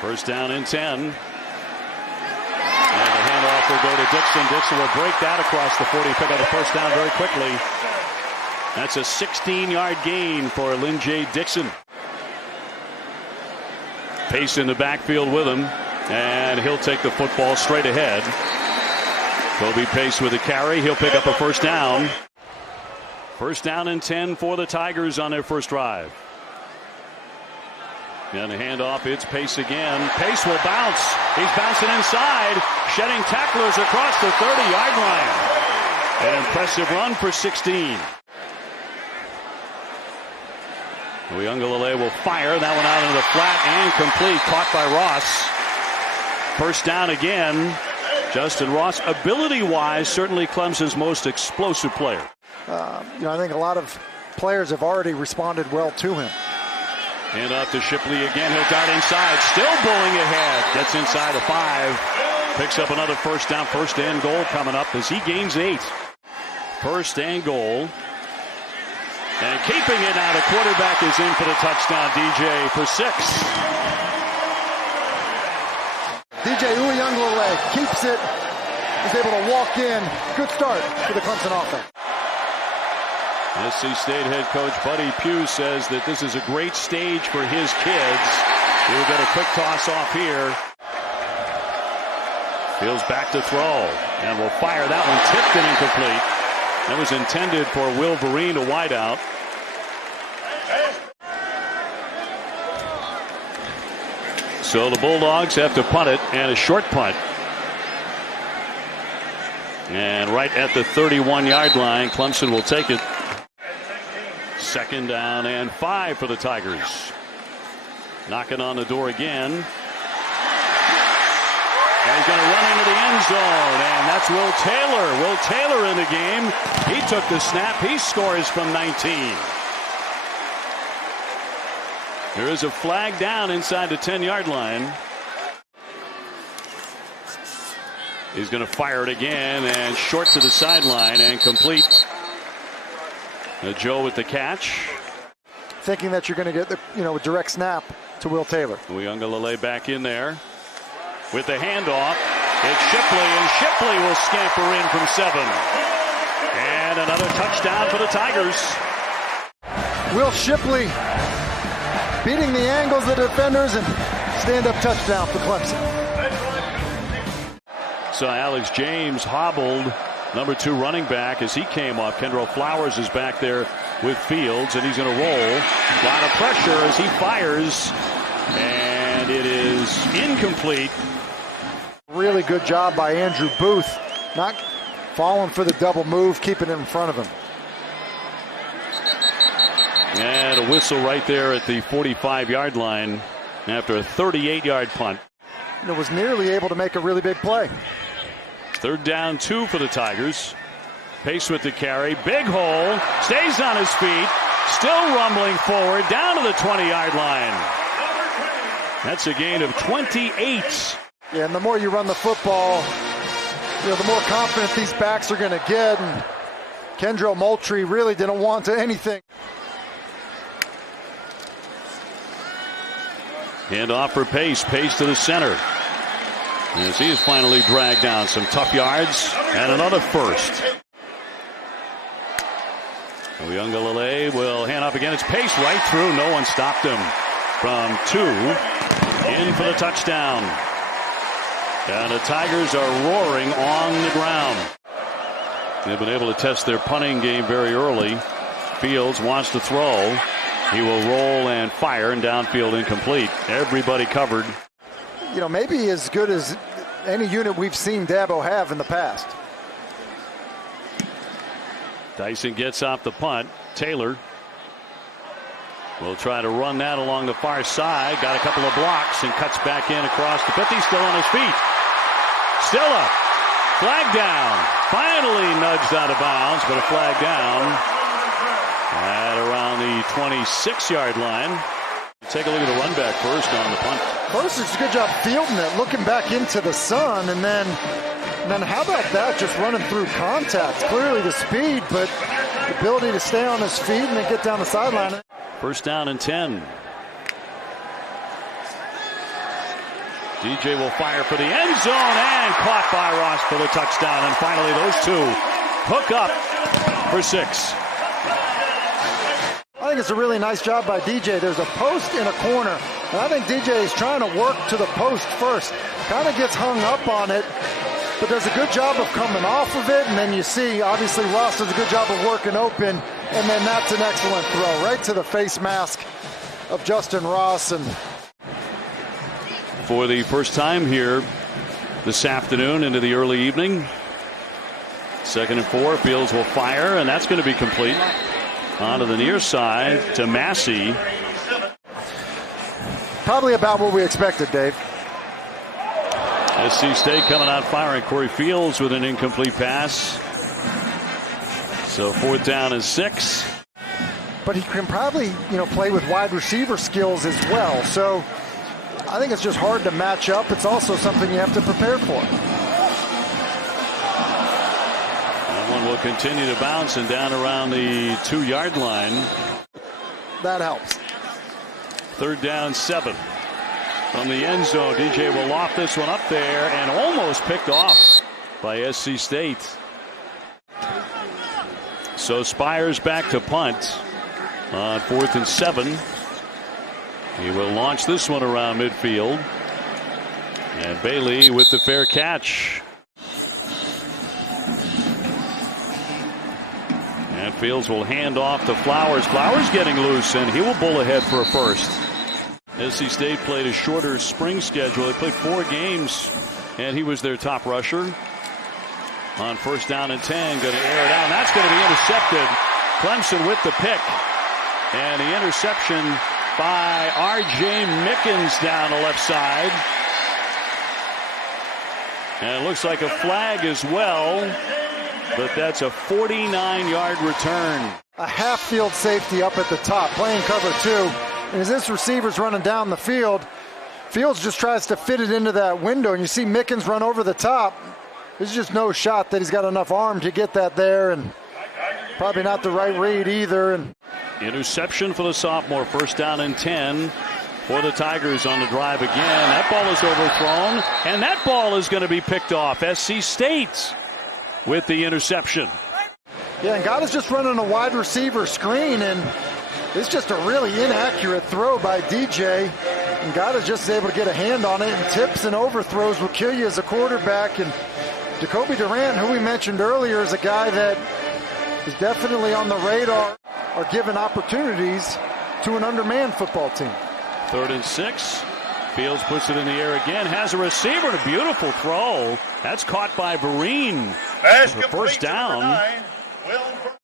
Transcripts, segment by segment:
First down and 10. And the handoff will go to Dixon. Dixon will break that across the 40, pick up the first down very quickly. That's a 16-yard gain for Lynn J. Dixon. Pace in the backfield with him, and he'll take the football straight ahead. Kobe Pace with a carry. He'll pick up a first down. First down and 10 for the Tigers on their first drive. And the handoff, it's Pace again. Pace will bounce. He's bouncing inside, shedding tacklers across the 30-yard line. An impressive run for 16. Uiagalelei will fire. That one out into the flat and complete. Caught by Ross. First down again. Justyn Ross, ability-wise, certainly Clemson's most explosive player. I think a lot of players have already responded well to him. And up to Shipley again. He'll dart inside. Still bowling ahead. Gets inside the 5. Picks up another first down. First and goal coming up as he gains 8. First and goal. And keeping it now. The quarterback is in for the touchdown. DJ for 6. DJ Uiagalelei keeps it. He's able to walk in. Good start for the Clemson offense. NC State head coach Buddy Pugh says that this is a great stage for his kids. He'll get a quick toss off here. Fields back to throw and will fire that one, tipped and incomplete. That was intended for Will Vereen, a wideout. So the Bulldogs have to punt it, and a short punt. And right at the 31-yard line, Clemson will take it. Second down and 5 for the Tigers. Knocking on the door again. And he's going to run into the end zone, and that's Will Taylor. Will Taylor in the game. He took the snap. He scores from 19. There is a flag down inside the 10-yard line. He's going to fire it again, and short to the sideline and complete. Joe with the catch. Thinking that you're going to get the a direct snap to Will Taylor. Uiagalelei back in there with the handoff. It's Shipley, and Shipley will scamper in from 7. And another touchdown for the Tigers. Will Shipley beating the angles of the defenders, and stand-up touchdown for Clemson. So Alex James hobbled number 2 running back as he came off. Kendall Flowers is back there with Fields, and he's going to roll. A lot of pressure as he fires, and it is incomplete. Really good job by Andrew Booth, not falling for the double move, keeping it in front of him. And a whistle right there at the 45-yard line after a 38-yard punt. And was nearly able to make a really big play. Third down 2 for the Tigers. Pace with the carry. Big hole. Stays on his feet. Still rumbling forward. Down to the 20-yard line. That's a gain of 28. Yeah, and the more you run the football, the more confident these backs are going to get. And Kendrell Moultrie really didn't want to anything. Hand off for Pace. Pace to the center. As he is finally dragged down. Some tough yards and another first. Uiagalelei will hand off again. It's Pace right through. No one stopped him. From 2 in for the touchdown. And the Tigers are roaring on the ground. They've been able to test their punting game very early. Fields wants to throw. He will roll and fire, and downfield incomplete. Everybody covered. Maybe as good as any unit we've seen Dabo have in the past. Dyson gets off the punt. Taylor will try to run that along the far side. Got a couple of blocks and cuts back in across the 50. Still on his feet. Still up. Flag down. Finally nudged out of bounds, but a flag down at around the 26-yard line. Take a look at the run back first on the punt. First, it's a good job fielding it, looking back into the sun, and then how about that, just running through contact? Clearly the speed, but the ability to stay on his feet and then get down the sideline. First down and 10. DJ will fire for the end zone and caught by Ross for the touchdown. And finally, those two hook up for 6. I think it's a really nice job by DJ. There's a post in a corner, and I think DJ is trying to work to the post first. Kind of gets hung up on it, but does a good job of coming off of it. And then you see, obviously, Ross does a good job of working open, and then that's an excellent throw right to the face mask of Justyn Ross. And for the first time here this afternoon into the early evening, 2nd and 4, Fields will fire, and that's going to be complete. Onto the near side to Massey. Probably about what we expected, Dave. SC State coming out firing. Corey Fields with an incomplete pass. So 4th down and 6. But he can probably, play with wide receiver skills as well. So I think it's just hard to match up. It's also something you have to prepare for. That one will continue to bounce and down around the 2-yard line. That helps. 3rd down 7. From the end zone, DJ will loft this one up there and almost picked off by SC State. So Spires back to punt on 4th and 7. He will launch this one around midfield. And Bailey with the fair catch. And Fields will hand off to Flowers. Flowers getting loose, and he will bull ahead for a first. SC State played a shorter spring schedule. They played 4 games, and he was their top rusher. On 1st down and 10, going to air it out. That's going to be intercepted. Clemson with the pick. And the interception by R.J. Mickens down the left side. And it looks like a flag as well. But that's a 49-yard return. A half-field safety up at the top, playing cover 2. And as this receiver's running down the field, Fields just tries to fit it into that window. And you see Mickens run over the top. There's just no shot that he's got enough arm to get that there. And probably not the right read either. And interception for the sophomore. 1st down and 10 for the Tigers on the drive again. That ball is overthrown. And that ball is going to be picked off. SC State with the interception. Yeah, and God is just running a wide receiver screen, and it's just a really inaccurate throw by DJ. And God is just able to get a hand on it, and tips and overthrows will kill you as a quarterback. And Jacoby Durant, who we mentioned earlier, is a guy that is definitely on the radar, are given opportunities to an undermanned football team. 3rd and 6. Fields puts it in the air again, has a receiver, and a beautiful throw. That's caught by Vereen for 1st down.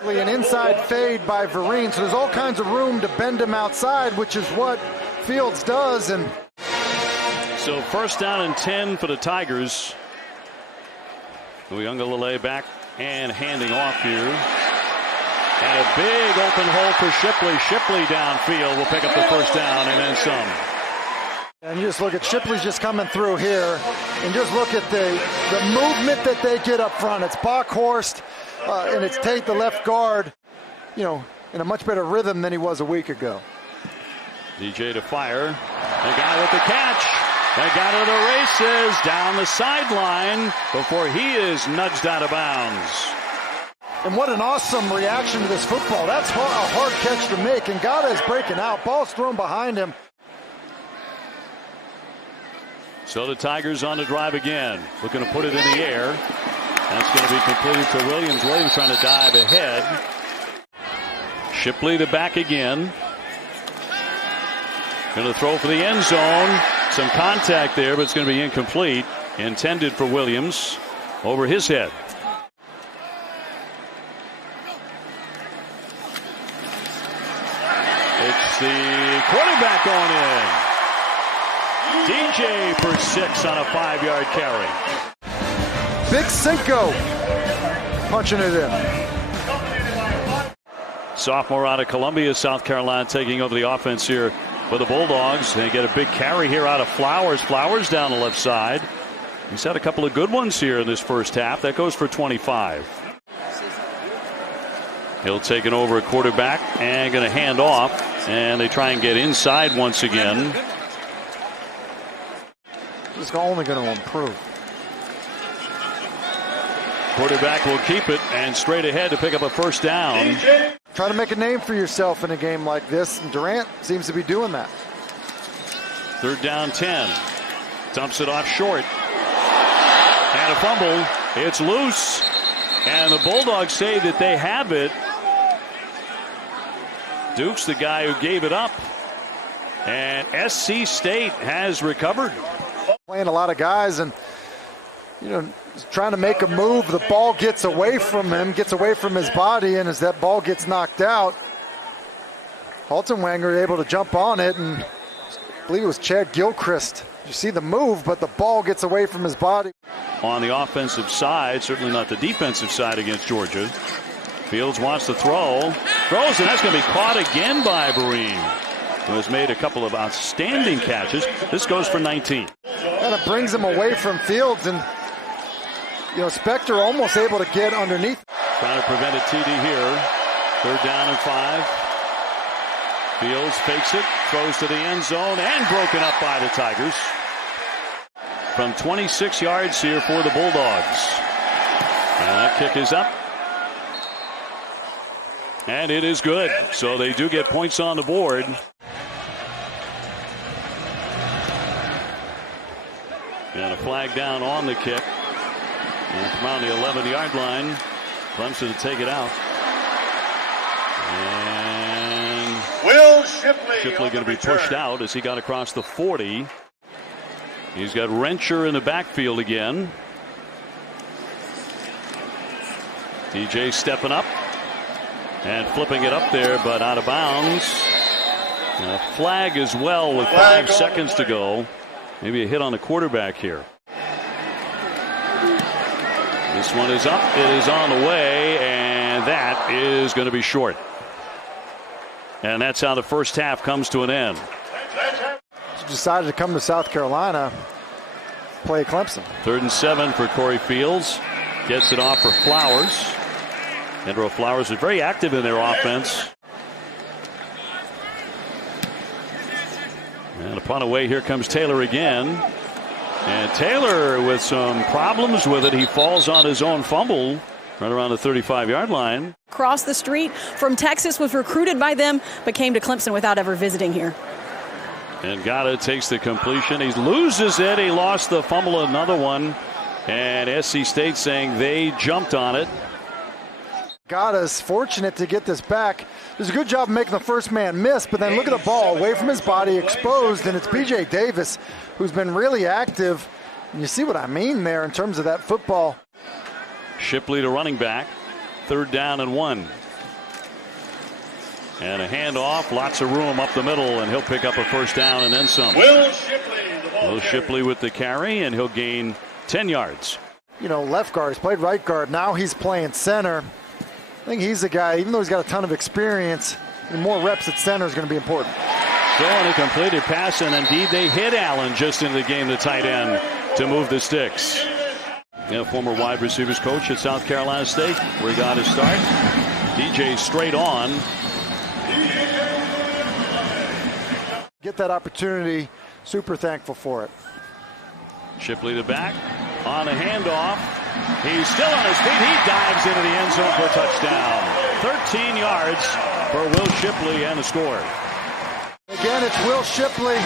An inside fade by Vereen, so there's all kinds of room to bend him outside, which is what Fields does. And so 1st down and 10 for the Tigers. Uiagalelei back and handing off here. And a big open hole for Shipley. Shipley downfield will pick up the 1st down and then some. And you just look at Shipley's just coming through here, and just look at the movement that they get up front. It's Bockhorst and it's Tate, the left guard, in a much better rhythm than he was a week ago. DJ to fire. The guy with the catch. They got to the races down the sideline before he is nudged out of bounds. And what an awesome reaction to this football. That's a hard catch to make, and Gata is breaking out. Ball's thrown behind him. So the Tigers on the drive again, looking to put it in the air. That's going to be completed to Williams. Williams trying to dive ahead. Shipley to back again. Going to throw for the end zone. Some contact there, but it's going to be incomplete. Intended for Williams over his head. It's the quarterback going in. DJ for 6 on a 5-yard carry. Big Cinco punching it in. Sophomore out of Columbia, South Carolina, taking over the offense here for the Bulldogs. They get a big carry here out of Flowers. Flowers down the left side. He's had a couple of good ones here in this first half. That goes for 25. He'll take it over at quarterback and going to hand off. And they try and get inside once again. It's only going to improve. Quarterback will keep it and straight ahead to pick up a first down. Try to make a name for yourself in a game like this, and Durant seems to be doing that. 3rd down 10. Dumps it off short. And a fumble. It's loose. And the Bulldogs say that they have it. Duke's the guy who gave it up. And SC State has recovered. Playing a lot of guys and, trying to make a move. The ball gets away from him, gets away from his body, and as that ball gets knocked out, Haltenwanger able to jump on it, and I believe it was Chad Gilchrist. You see the move, but the ball gets away from his body. On the offensive side, certainly not the defensive side against Georgia. Fields wants to throw. Throws, and that's going to be caught again by Bareem, who has made a couple of outstanding catches. This goes for 19. Kind of brings him away from Fields, and Spector almost able to get underneath. Trying to prevent a TD here. 3rd down and 5. Fields fakes it, throws to the end zone, and broken up by the Tigers. From 26 yards here for the Bulldogs. And that kick is up. And it is good. So they do get points on the board. And a flag down on the kick. And from around the 11-yard line, Clemson to take it out. And Will Shipley going to be pushed out as he got across the 40. He's got Rencher in the backfield again. DJ stepping up and flipping it up there, but out of bounds. And a flag as well with 5 seconds to go. Maybe a hit on the quarterback here. This one is up. It is on the way, and that is going to be short. And that's how the first half comes to an end. Decided to come to South Carolina, play Clemson. 3rd and 7 for Corey Fields. Gets it off for Flowers. Andrew Flowers is very active in their offense. And upon away, here comes Taylor again. And Taylor with some problems with it. He falls on his own fumble right around the 35-yard line. Across the street from Texas, was recruited by them, but came to Clemson without ever visiting here. And Gata takes the completion. He loses it. He lost the fumble, another one. And SC State saying they jumped on it. Gata's fortunate to get this back. Does a good job of making the first man miss, but then look at the ball away from his body, exposed, and it's BJ Davis who's been really active. And you see what I mean there in terms of that football. Shipley to running back. 3rd down and 1. And a handoff, lots of room up the middle, and he'll pick up a first down and then some. Will Shipley, Will Shipley with the carry, and he'll gain 10 yards. Left guard, he's played right guard. Now he's playing center. I think he's the guy, even though he's got a ton of experience, more reps at center is going to be important. Throwing a completed pass, and indeed they hit Allen just into the game, the tight end, to move the sticks. Former wide receivers coach at South Carolina State, where he got his start. DJ straight on. Get that opportunity, super thankful for it. Shipley the back, on a handoff. He's still on his feet. He dives into the end zone for a touchdown. 13 yards for Will Shipley and the score. Again, it's Will Shipley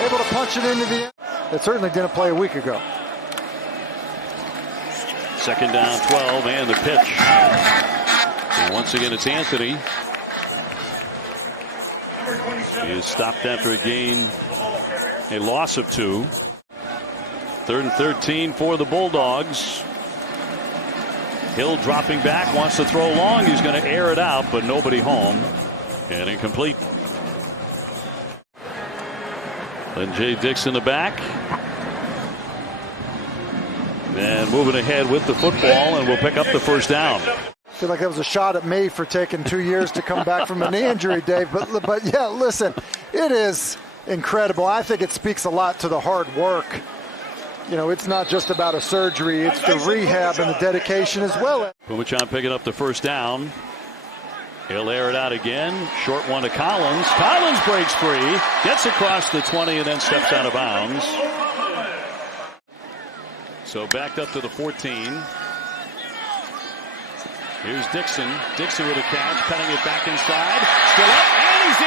able to punch it into the end. It certainly didn't play a week ago. 2nd down, 12, and the pitch. And once again, it's Anthony. He is stopped after a loss of 2. 3rd and 13 for the Bulldogs. Hill dropping back, wants to throw long. He's going to air it out, but nobody home. And incomplete. Then Jay Dix in the back. And moving ahead with the football, and we'll pick up the first down. I feel like that was a shot at me for taking 2 years to come back from a knee injury, Dave. But yeah, listen, it is incredible. I think it speaks a lot to the hard work. It's not just about a surgery. It's the rehab and the dedication as well. Pumachan picking up the first down. He'll air it out again. Short one to Collins. Collins breaks free, gets across the 20, and then steps out of bounds. So backed up to the 14. Here's Dixon. Dixon with a catch, cutting it back inside. Still up, and he's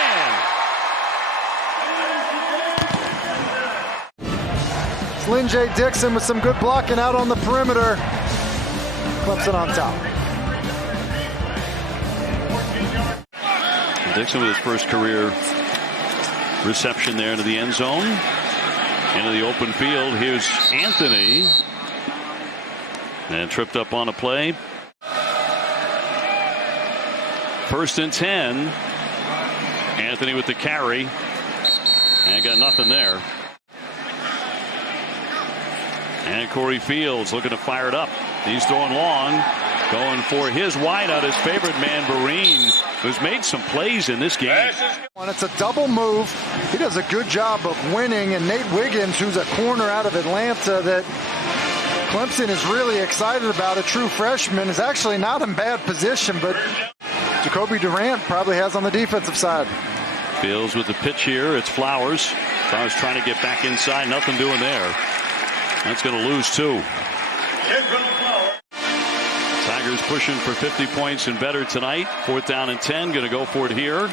in. It's Lynn J. Dixon with some good blocking out on the perimeter. Clemson on top. Dixon with his first career reception there into the end zone. Into the open field. Here's Anthony. And tripped up on a play. 1st and 10. Anthony with the carry. And got nothing there. And Corey Fields looking to fire it up. He's throwing long. Going for his wideout, his favorite man, Vereen, who's made some plays in this game. When it's a double move, he does a good job of winning. And Nate Wiggins, who's a corner out of Atlanta that Clemson is really excited about, a true freshman, is actually not in bad position, but Jacoby Durant probably has on the defensive side. Fields with the pitch here. It's Flowers. Flowers trying to get back inside. Nothing doing there. That's going to lose 2. Tigers pushing for 50 points and better tonight. 4th down and 10. Going to go for it here.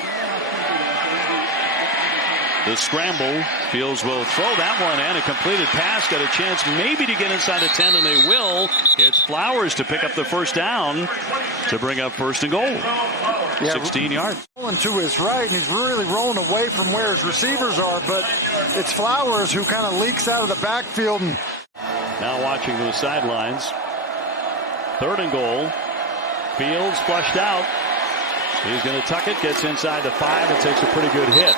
The scramble. Fields will throw that one, and a completed pass. Got a chance maybe to get inside the 10, and they will. It's Flowers to pick up the 1st down to bring up 1st and goal. 16 yards. Rolling to his right, and he's really rolling away from where his receivers are, but it's Flowers who kind of leaks out of the backfield. And now watching to the sidelines. 3rd and goal. Fields flushed out. He's going to tuck it, gets inside the 5, and takes a pretty good hit.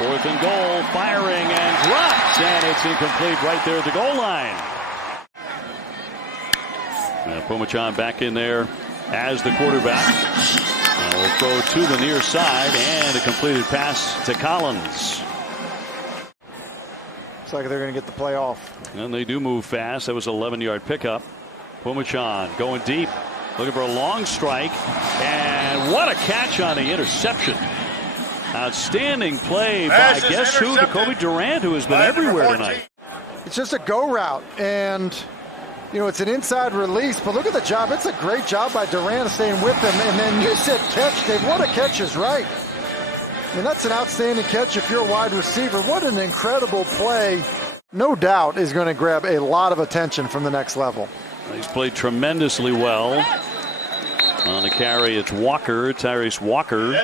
4th and goal, firing and drops, and it's incomplete right there at the goal line. Pumachan back in there as the quarterback. And will throw to the near side, and a completed pass to Collins. Looks like they're going to get the play off. And they do move fast. That was an 11-yard pickup. Pumachan going deep, looking for a long strike, and what a catch on the interception. Outstanding play by guess who? Jacoby Durant, who has been everywhere tonight. It's just a go route, and you know, it's an inside release, but look at the job. It's a great job by Durant staying with him. And then you said catch, Dave. What a catch is right. I mean, that's an outstanding catch if you're a wide receiver. What an incredible play. No doubt is going to grab a lot of attention from the next level. He's played tremendously well. On the carry, it's Walker, Tyrese Walker.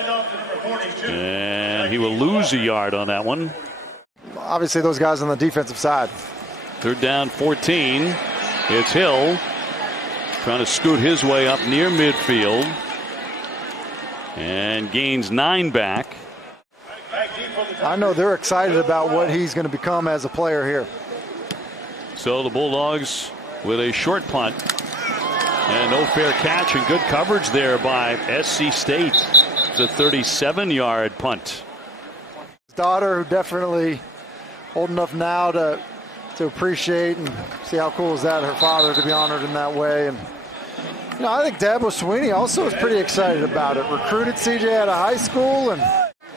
And he will lose a yard on that one. Obviously, those guys on the defensive side. 3rd down, 14. It's Hill trying to scoot his way up near midfield. And gains 9 back. I know they're excited about what he's going to become as a player here. So the Bulldogs with a short punt. And no fair catch, and good coverage there by SC State. It's a 37-yard punt. His daughter, who definitely old enough now to appreciate and see how cool is that, her father to be honored in that way. And you know, I think Dabo Swinney also is pretty excited about it. Recruited CJ out of high school and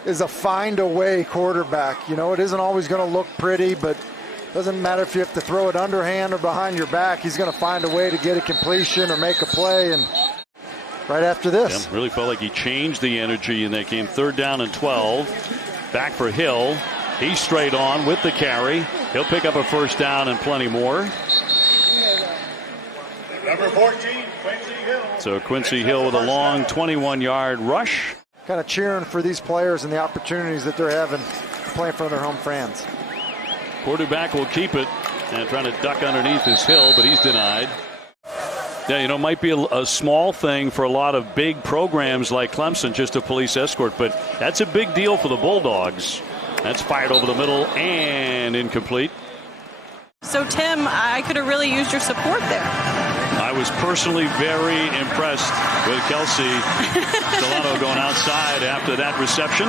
is a find-a-way quarterback. You know, it isn't always going to look pretty, but it doesn't matter if you have to throw it underhand or behind your back. He's going to find a way to get a completion or make a play. And right after this. Yeah, really felt like he changed the energy in that game. 3rd down and 12. Back for Hill. He's straight on with the carry. He'll pick up a 1st down and plenty more. Number 14, Quincy Hill. So Quincy Hill with a long 21-yard rush. Kind of cheering for these players and the opportunities that they're having playing for their home fans. Quarterback will keep it and trying to duck underneath his Hill, but he's denied. Yeah, you know, it might be a small thing for a lot of big programs like Clemson, just a police escort, but that's a big deal for the Bulldogs. That's fired over the middle and incomplete. So, Tim, I could have really used your support there. I was personally very impressed with Kelsey Delano going outside after that reception,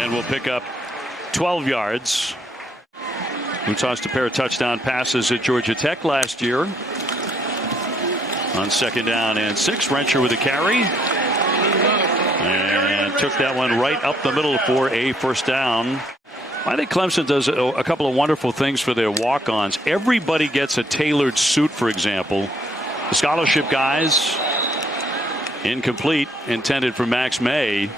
and will pick up 12 yards. Who tossed a pair of touchdown passes at Georgia Tech last year. On 2nd down and 6, Rencher with a carry. And took that one right up the middle for a 1st down. I think Clemson does a couple of wonderful things for their walk-ons. Everybody gets a tailored suit, for example. The scholarship guys, incomplete, intended for Max May.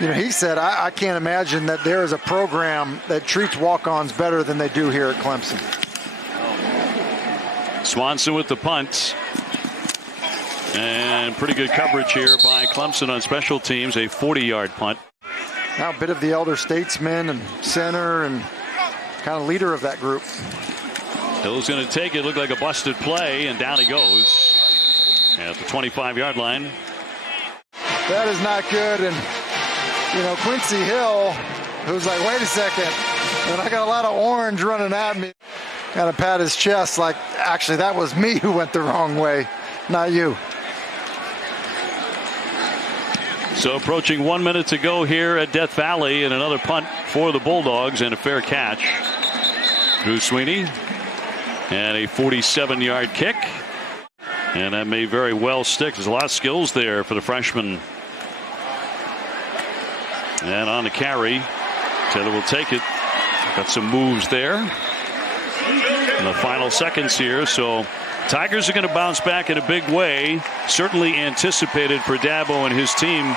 You know, he said, I can't imagine that there is a program that treats walk-ons better than they do here at Clemson. Swanson with the punt. And pretty good coverage here by Clemson on special teams, a 40-yard punt. Now a bit of the elder statesman and center and kind of leader of that group. Hill's going to take it. Looked like a busted play, and down he goes at the 25-yard line. That is not good. And, you know, Quincy Hill, who's like, wait a second, and I got a lot of orange running at me. Kind of pat his chest like, actually, that was me who went the wrong way, not you. So approaching 1 minute to go here at Death Valley, and another punt for the Bulldogs and a fair catch. Drew Sweeney, and a 47-yard kick. And that may very well stick. There's a lot of skills there for the freshman. And on the carry, Taylor will take it. Got some moves there in the final seconds here. So Tigers are going to bounce back in a big way. Certainly anticipated for Dabo and his team